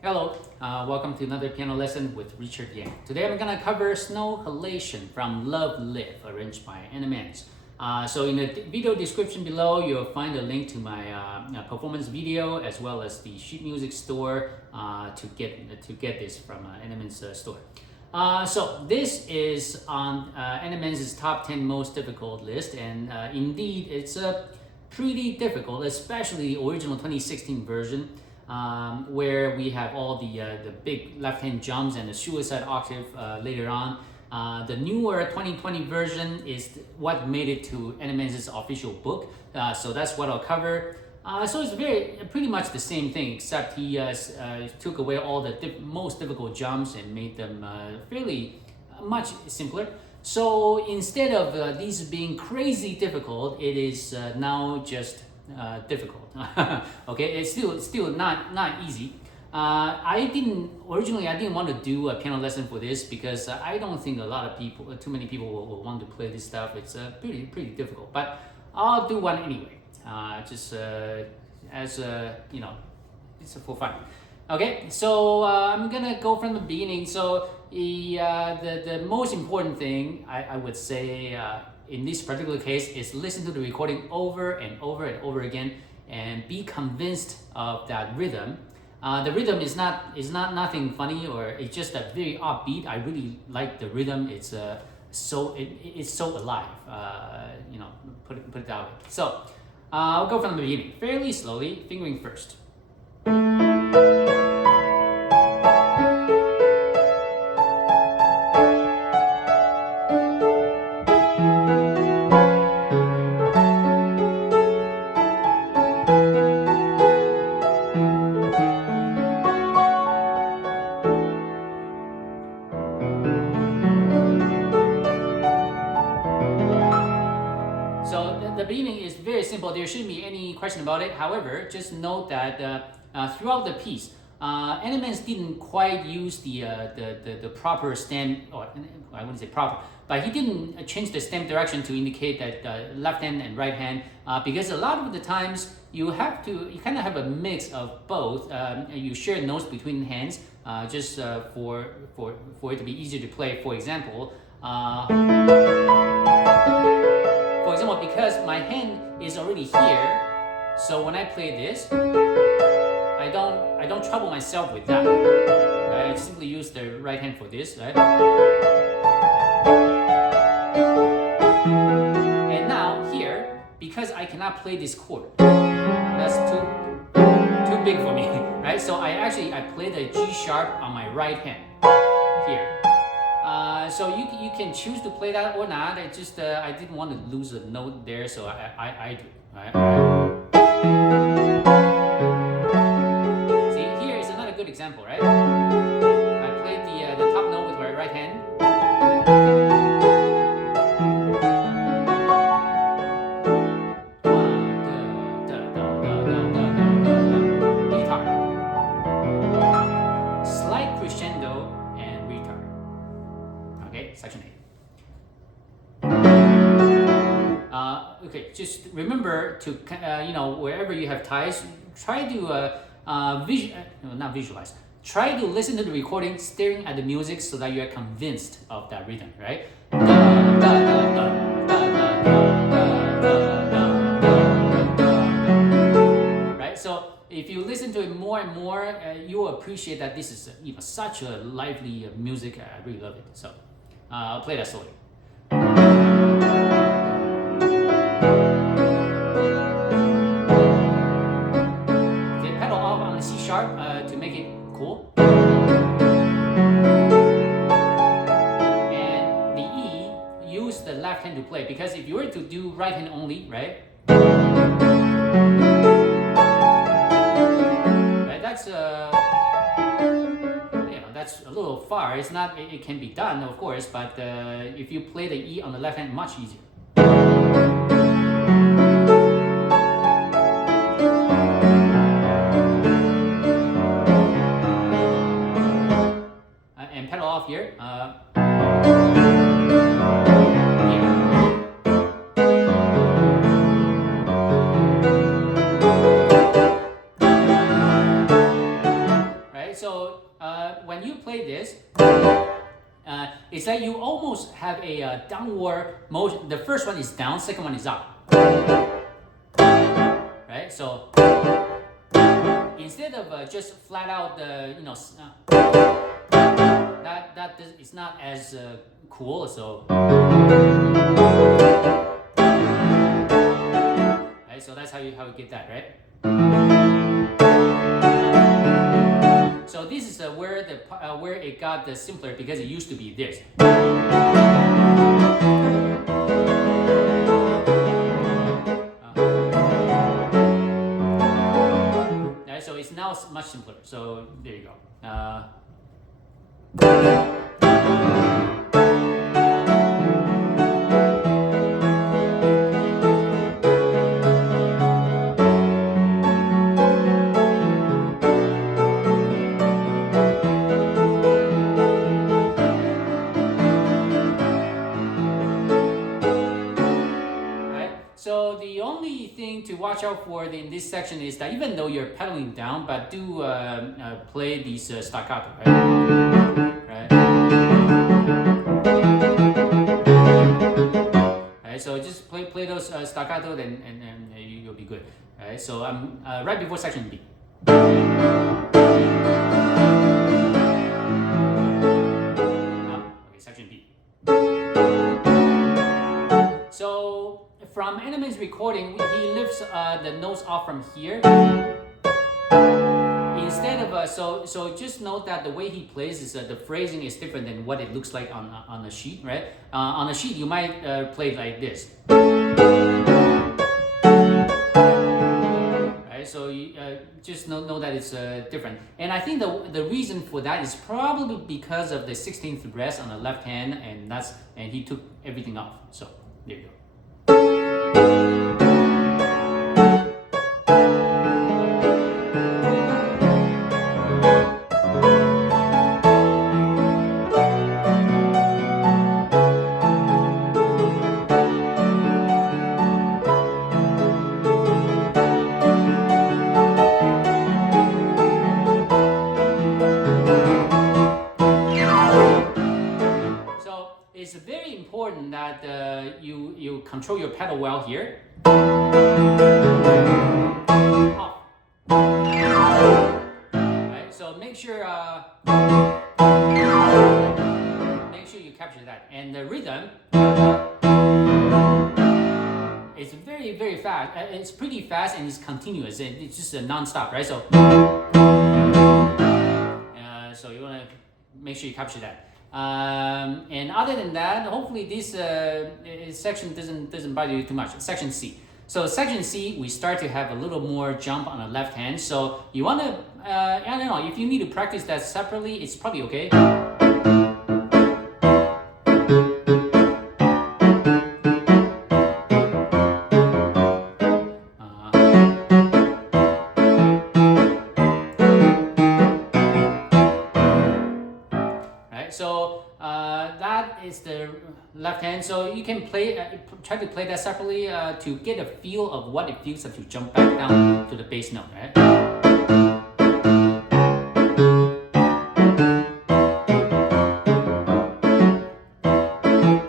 Hello, welcome to another piano lesson with Richard Yang. Today I'm gonna cover Snow Halation from Love Live, arranged by Animenz. So in the video description below, you'll find a link to my performance video as well as the sheet music store to get this from Animenz store. So this is on Animenz's top 10 most difficult list, and indeed it's pretty difficult, especially the original 2016 version. Where we have all the big left-hand jumps and the suicide octave later on. The newer 2020 version is what made it to Animenz's official book, so that's what I'll cover. So it's pretty much the same thing, except he took away all the most difficult jumps and made them fairly much simpler. So instead of these being crazy difficult, it is now just difficult. Okay, it's still not easy. I didn't want to do a piano lesson for this because I don't think too many people will want to play this stuff. It's pretty difficult, but I'll do one anyway. Just as it's for fun. Okay, so I'm gonna go from the beginning. So the most important thing I would say in this particular case is listen to the recording over and over and over again and be convinced of that rhythm. The rhythm is nothing funny, or it's just a very upbeat. I really like the rhythm. It's so alive. Put it that way. So I'll go from the beginning, fairly slowly, fingering first. The beginning is very simple. There shouldn't be any question about it. However, just note that throughout the piece, Animenz didn't quite use the proper stem, or I wouldn't say proper, but he didn't change the stem direction to indicate that left hand and right hand, because a lot of the times you kind of have a mix of both. You share notes between hands, just for it to be easier to play. For example, because my hand is already here, so when I play this, I don't trouble myself with that. Right? I simply use the right hand for this, right? And now here, because I cannot play this chord, that's too big for me, right? So I play the G sharp on my right hand here. So you can choose to play that or not. I didn't want to lose a note there, so I do. Right? See, here is another good example, right? I played the top note with my right hand. Guitar. Slight crescendo and retard. Okay, section 8. Okay, just remember to, wherever you have ties, try to not visualize. Try to listen to the recording, staring at the music, so that you are convinced of that rhythm, right? Right. So if you listen to it more and more, you will appreciate that this is such a lively music. I really love it. So I'll play that slowly. Okay, pedal off on the C sharp to make it cool. And the E, use the left hand to play, because if you were to do right hand only, right? Right, that's a little far. It's not. It can be done, of course, but if you play the E on the left hand, much easier. And pedal off here. right? So when you play this, it's like you almost have a downward motion. The first one is down, second one is up, right? So instead of just flat out the that is not as cool. So right, so that's how you get that, right? So this is where where it got the simpler, because it used to be this. Right, so it's now much simpler. So there you go. So the only thing to watch out for in this section is that even though you're pedaling down, but do play these staccato, right? Right. So just play those staccato, and you'll be good. Right. So I'm right before section B. Okay, section B. So from Animenz recording, he lifts the notes off from here. Instead of so just note that the way he plays is the phrasing is different than what it looks like on the sheet, right? On the sheet you might play like this, right? So you just know that it's different. And I think the reason for that is probably because of the 16th rest on the left hand, and he took everything off. So there you go. It's very important that you control your pedal well here. Off. Right, so make sure you capture that, and the rhythm is very, very fast. It's pretty fast and it's continuous, and it's just a non-stop, right? So so you want to make sure you capture that. And other than that, hopefully this section doesn't bother you too much. Section C. So section C, we start to have a little more jump on the left hand. So you want to, I don't know, if you need to practice that separately, it's probably okay. So that is the left hand. So you can play, try to play that separately to get a feel of what it feels like to jump back down to the bass note, right?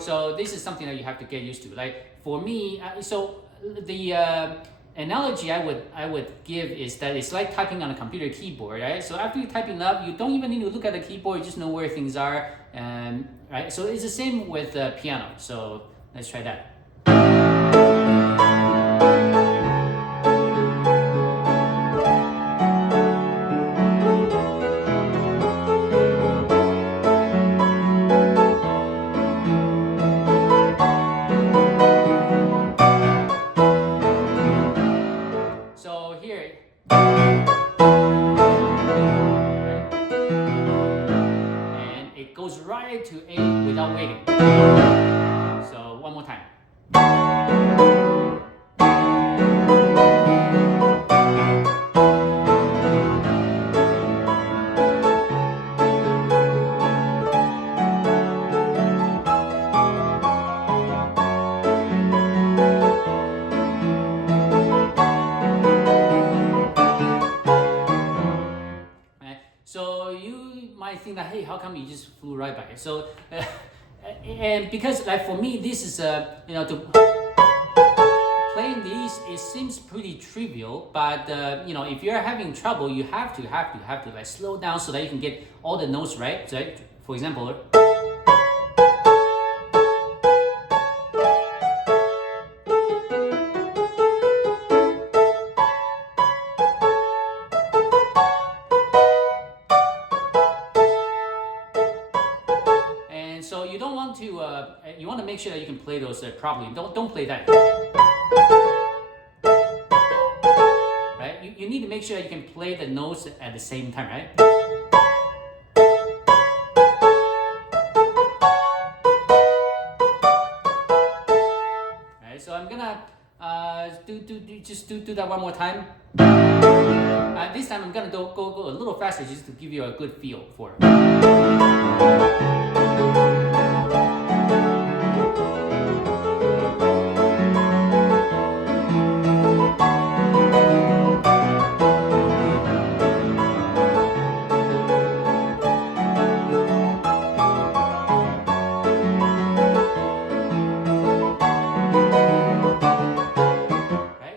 So this is something that you have to get used to. Like for me, so the analogy I would give is that it's like typing on a computer keyboard, right? So after you type enough, you don't even need to look at the keyboard, you just know where things are, right? So it's the same with the piano. So let's try that. So here, and it goes right to A without waiting. So one more time. So you might think that, hey, how come you just flew right by it? So, and because like for me, this is to playing these, it seems pretty trivial, but if you're having trouble, you have to like slow down so that you can get all the notes right. So, for example. And so you don't want to, you want to make sure that you can play those properly. Don't play that. Right? You need to make sure that you can play the notes at the same time, right? Right, so I'm gonna do that one more time. This time I'm gonna go a little faster just to give you a good feel for it.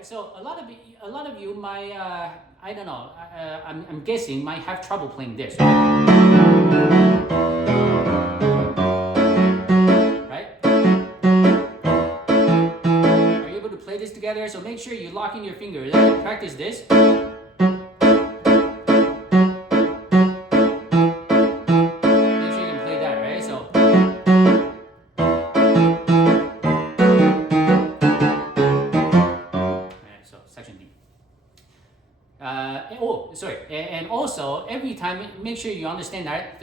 So a lot of you might, I don't know, I'm guessing might have trouble playing this, right? Are you able to play this together? So make sure you lock in your fingers and practice this. And also every time make sure you understand that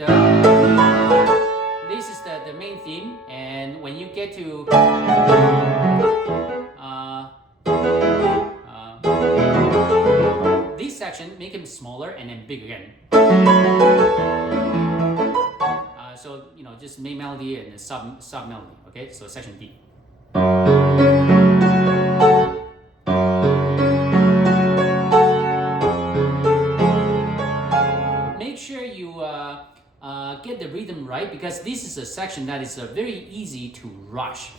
this is the main theme, and when you get to this section, make them smaller and then big again. So just main melody and the sub melody. Okay, so section D. Get the rhythm right, because this is a section that is very easy to rush.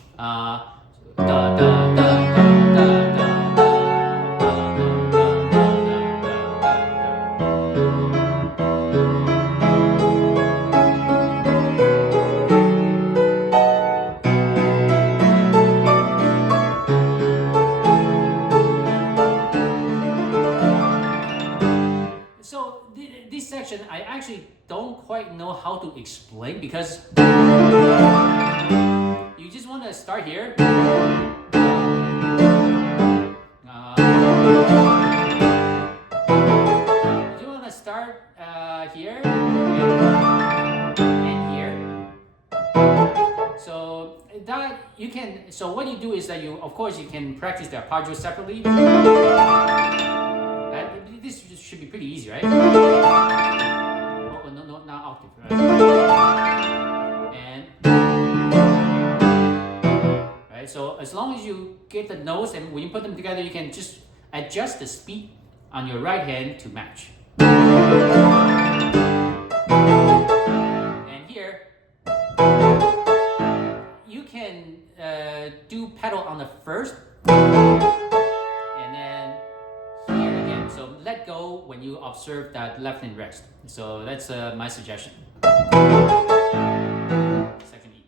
So this section I actually don't quite know how to explain, because you just want to start here. You want to start here and here. So that you can. So what you do is that of course you can practice the arpeggios separately. This should be pretty easy, right? No, not octave, right? And right. So as long as you get the notes, and when you put them together, you can just adjust the speed on your right hand to match. And here, you can do pedal on the first, and then here again. So let go when you observe that left hand rest. So that's my suggestion. Section E.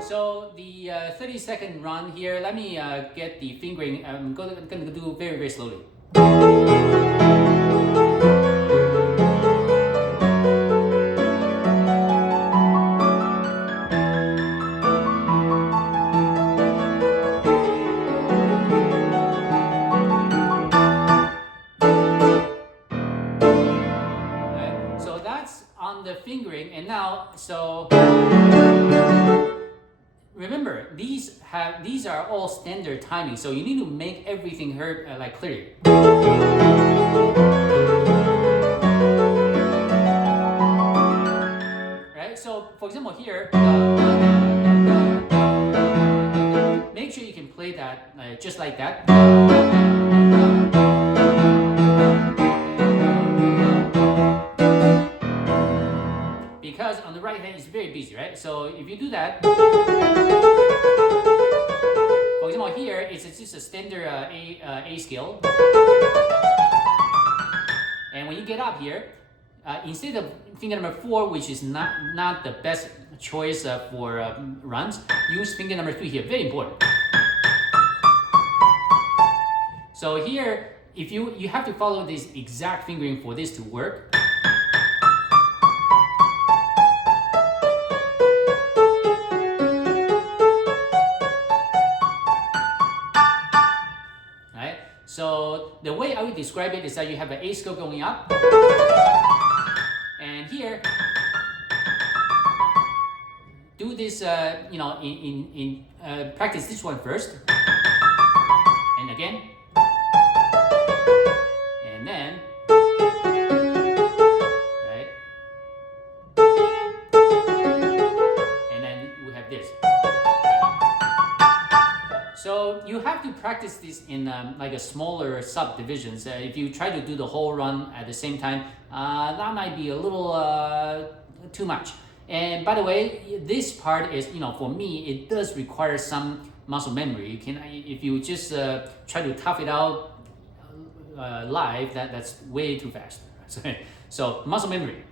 So the 30-second run here, let me get the fingering. I'm going to do very, very slowly. The fingering, and now remember these are all standard timing, so you need to make everything heard like clearly. Right, so for example here, play that just like that. Because on the right hand it's very busy, right? So if you do that, for example, here it's just a standard A scale. And when you get up here, instead of finger number 4, which is not the best choice for runs, use finger number 3 here. Very important. So here, if you have to follow this exact fingering for this to work. Right? So the way I would describe it is that you have an A scale going up, and here do this, practice this one first, and again, and then, right, and then we have this. So you have to practice this in like a smaller subdivisions. If you try to do the whole run at the same time, that might be a little too much. And by the way, this part is, for me, it does require some muscle memory. You can, if you just try to tough it out live, that's way too fast. So muscle memory.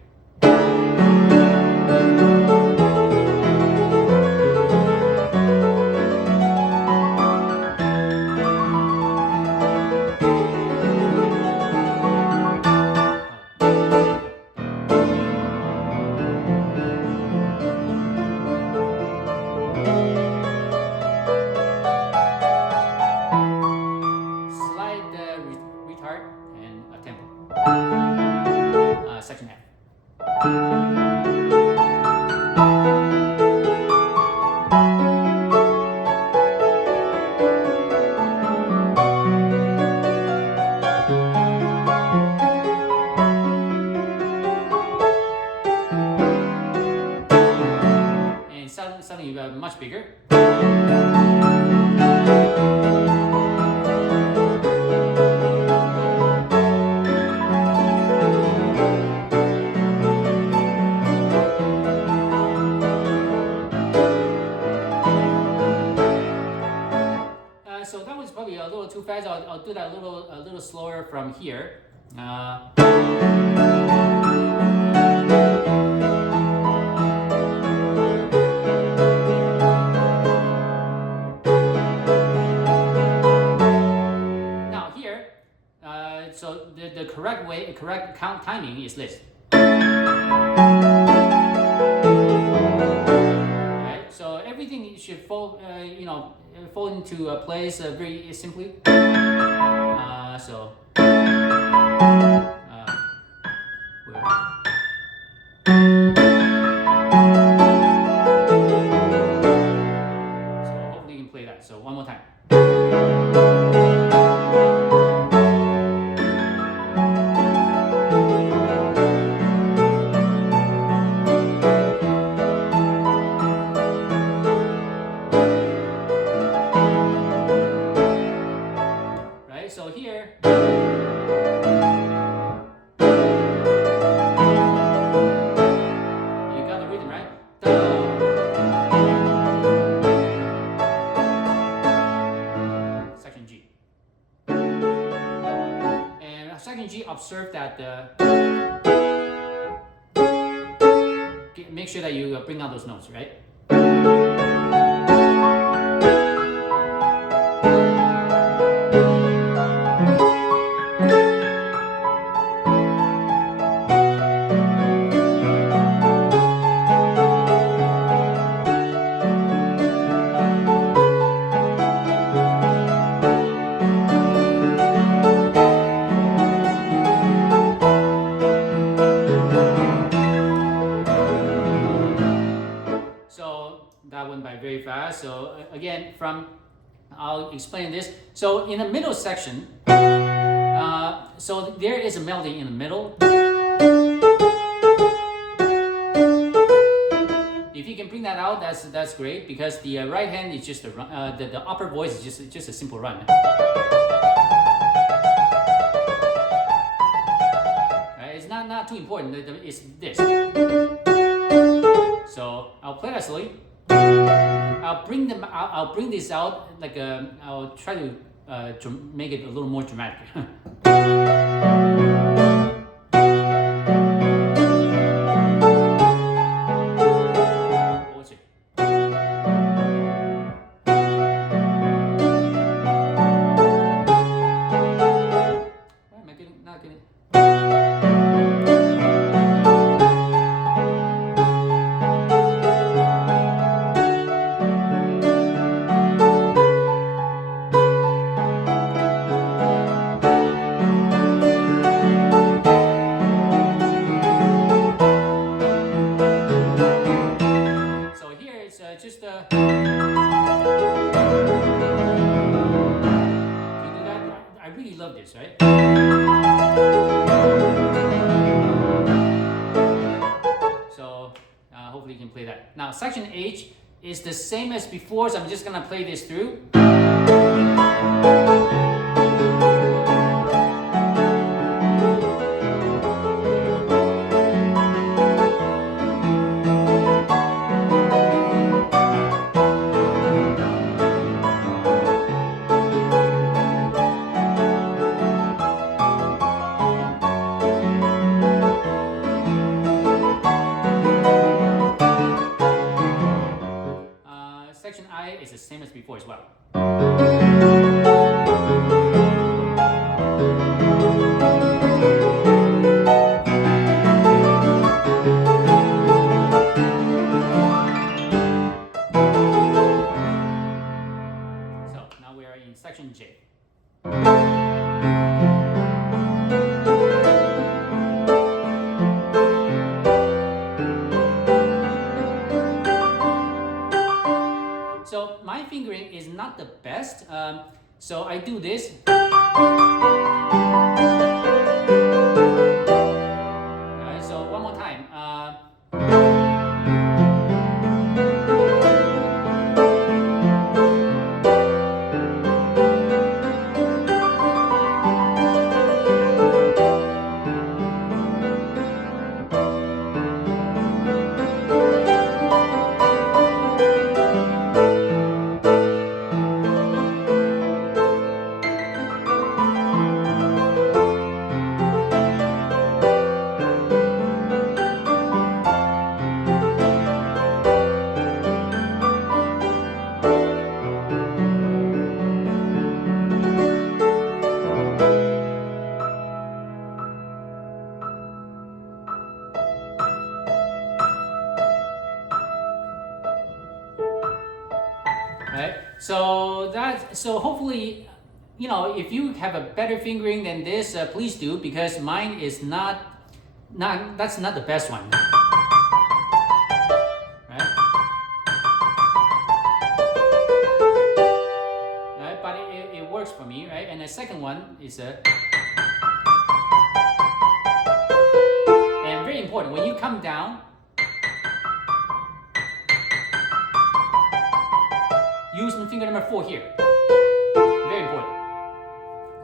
Retard and a tempo. Section F. And suddenly you got much bigger. So that was probably a little too fast. I'll do that a little slower from here. Now here, so the correct count timing is this. Right. So everything should fall, fall into place very simply. So hopefully you can play that. So one more time. So here, you got the rhythm, right? Section G. And section G, observe that make sure that you bring out those notes, right? That went by very fast. So again, I'll explain this. So in the middle section, so there is a melody in the middle. If you you can bring that out, that's great, because the right hand is just the upper voice is just a simple run. Right? It's not too important. It's this. So I'll play that slowly. I'll bring this out like I'll try to make it a little more dramatic. Not getting. So here it's just to do that. I really love this, right? So hopefully you can play that. Now section H is the same as before, so I'm just gonna play this through. Section I is the same as before as well. So now we are in section J. So my fingering is not the best, so I do this. Alright, so one more time. Right? So hopefully, you know, if you have a better fingering than this, please do, because mine is that's not the best one. Right? Right? But it works for me, right? And the second one is and very important, when you come down, use finger number 4 here. Very important.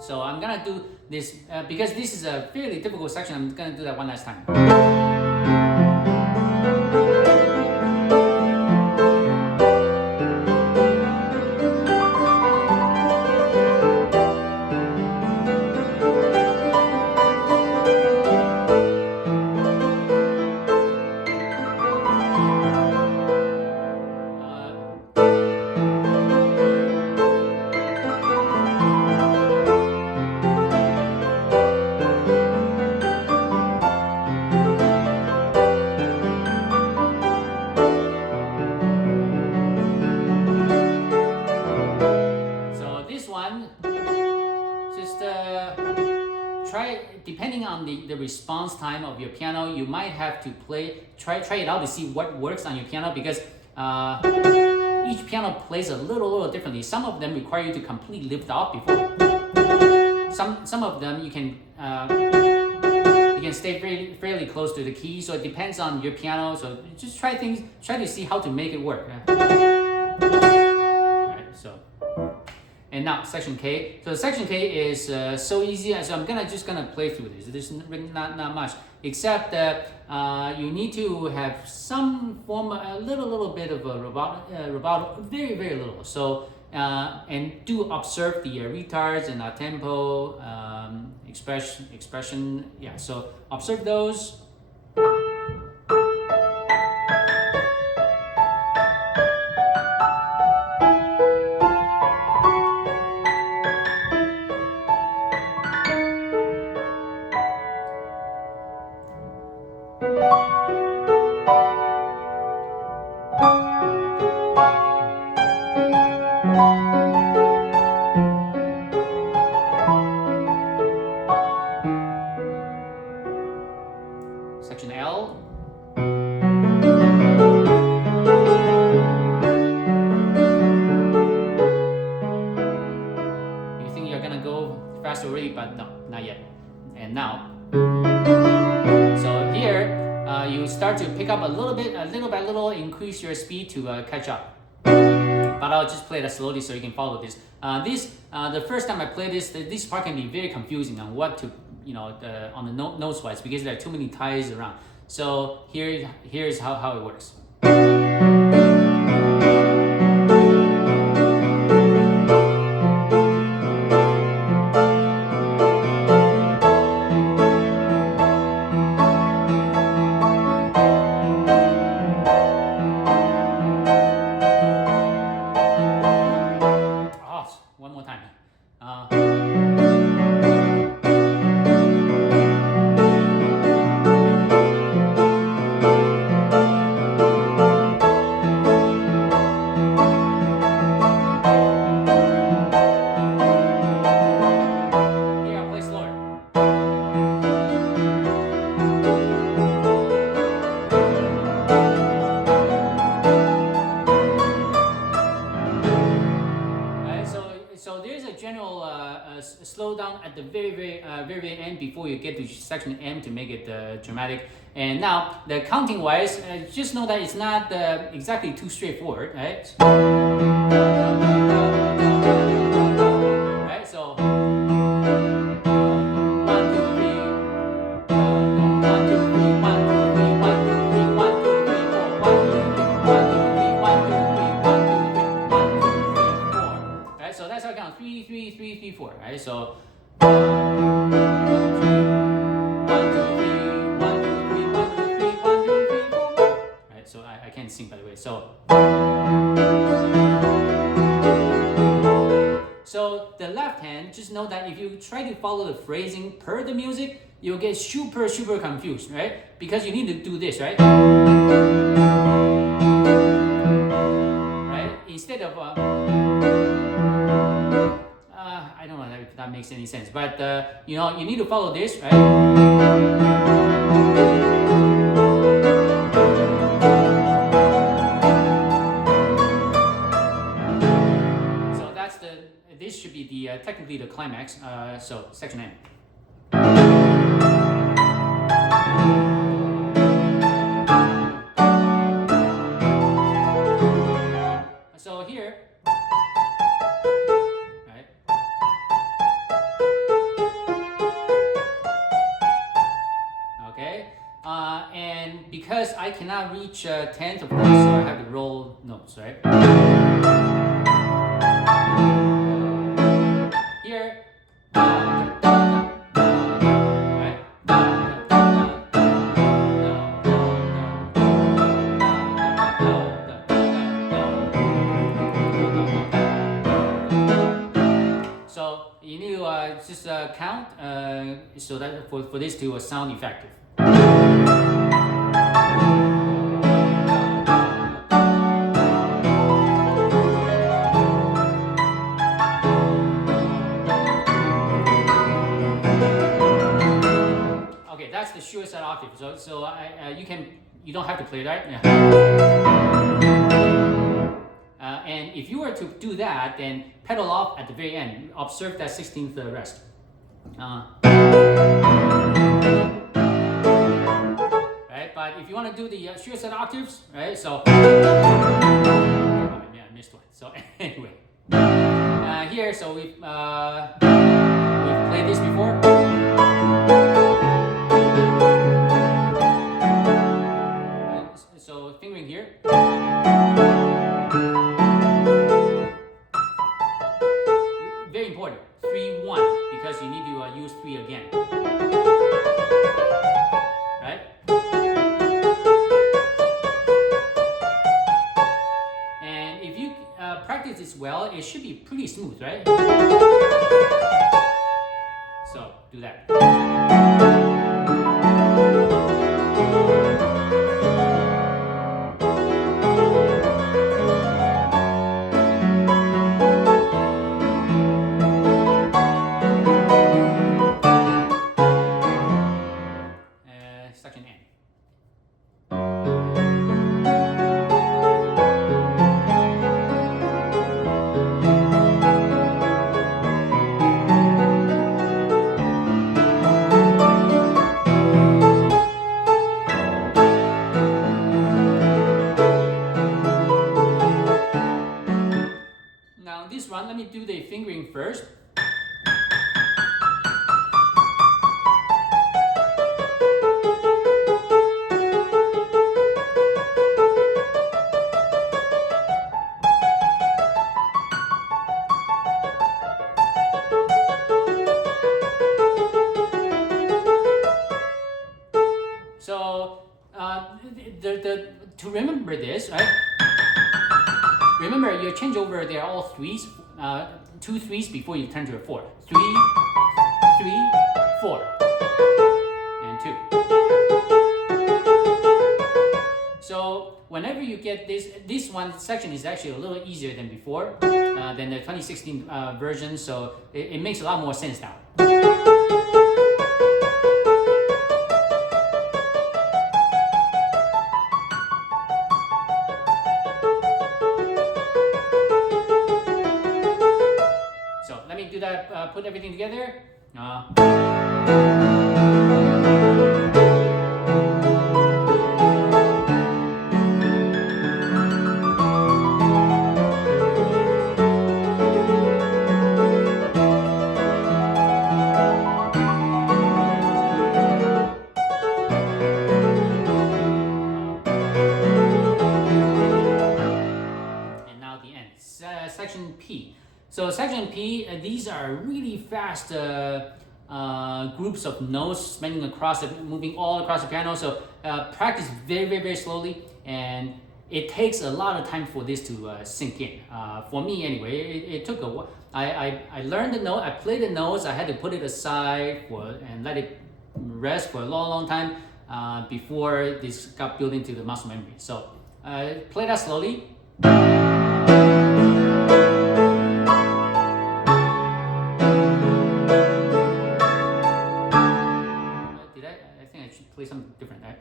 So I'm gonna do this because this is a fairly difficult section. I'm gonna do that one last time. Try, depending on the response time of your piano, you might have to try it out to see what works on your piano, because each piano plays a little differently. Some of them require you to completely lift off before. Some of them you can You can stay fairly close to the key, so it depends on your piano. So just try to see how to make it work. Right, so. And now section K. So section K is so easy. So I'm just gonna play through this. There's not much, except that you need to have some form, a little bit of a rubato, very little. So and do observe the retards and tempo, expression. Yeah. So observe those. Section L. You think you're gonna go fast already, but no, not yet. And now, so here you start to pick up a little by little, increase your speed to catch up. But I'll just play that slowly so you can follow this. The first time I play this part can be very confusing on what to, on the notes wise, because there are too many ties around. So here's how it works. One more time. Here, I'll play slower. So there's a general slowdown at the very end before you get to section M to make it dramatic. And now the counting wise, just know that it's not exactly too straightforward, right? Right. So 1, 2, 3. 1, 2, 3. 1, 2, 3. 1, 2, 3. 1, 2, 3. 4. 1, 2, 3. 1, 2, 3. 1, 2, 3. 1, 2, 3. 1, 2, 3. 1, 2, 3. 4. Right. So that's how I count. 3, 3, 3, 3, 4. Right. So 1, 2, 3. 1, 2, 3. 1, 2, 3. 1, 2, 3. 1, 2, 3. 4. Right. So I can't sing, by the way. So the left hand, just know that if you try to follow the phrasing per the music, you'll get super confused, right? Because you need to do this, right? Right? Instead of I don't know if that makes any sense, but you need to follow this, right? This should be the technically the climax. So section M. So here, right? Okay. And because I cannot reach 10th, of course, so I have to roll notes, right? Here, right? So you need to just count so that for this to sound effective. That's the sure set octave. So you don't have to play that. Yeah. And if you were to do that, then pedal off at the very end. Observe that 16th rest. But if you want to do the shear set octaves, right? So, oh man, I missed one. So anyway, here, so we've played this before. So fingering here. Very important, 3-1, because you need to use 3 again. Right? And if you practice this well, it should be pretty smooth, right? So do that. Section N. Now this one, let me do the fingering first. So to remember this, right? Remember your changeover, they are all threes, 2 threes before you turn to a 4. 3, 3, 4, and 2. So whenever you get this one section is actually a little easier than before, than the 2016 version, so it makes a lot more sense now. Do that, put everything together. And now the end. Section P. So section P, these are really fast groups of notes moving all across the piano. So practice very, very, very slowly, and it takes a lot of time for this to sink in. For me, anyway, it took a while. I learned the note, I played the notes, I had to put it aside and let it rest for a long, long time before this got built into the muscle memory. So play that slowly. I think I should play something different, right?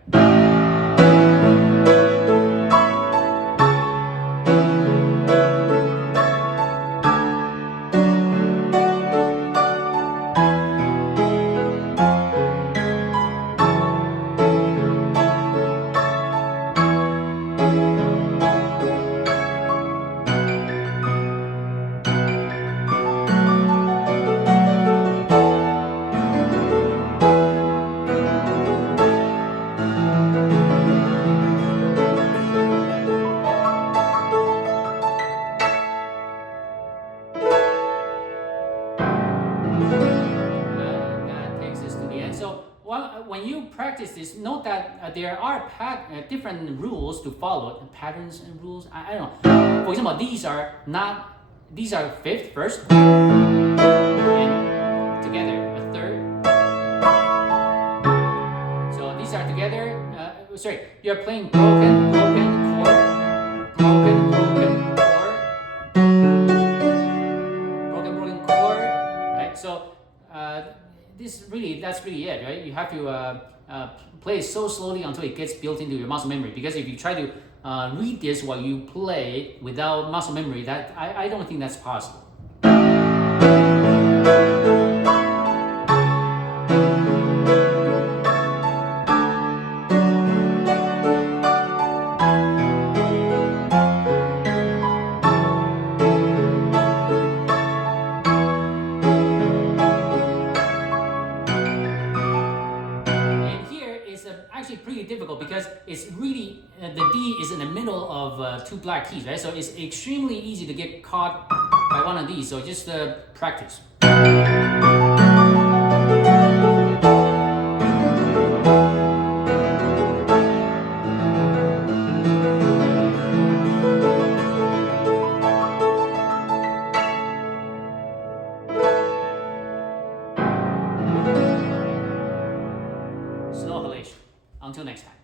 When you practice this, note that there are different rules to follow, patterns and rules. I don't know. For example, these are fifth first, and together a third. So these are together. You're playing broken chord, broken chord, right? So that's really it, right? You have to play so slowly until it gets built into your muscle memory. Because if you try to read this while you play without muscle memory, that I don't think that's possible. it's really, the D is in the middle of two black keys, right? So it's extremely easy to get caught by one of these, so just practice. Snow Halation. Until next time.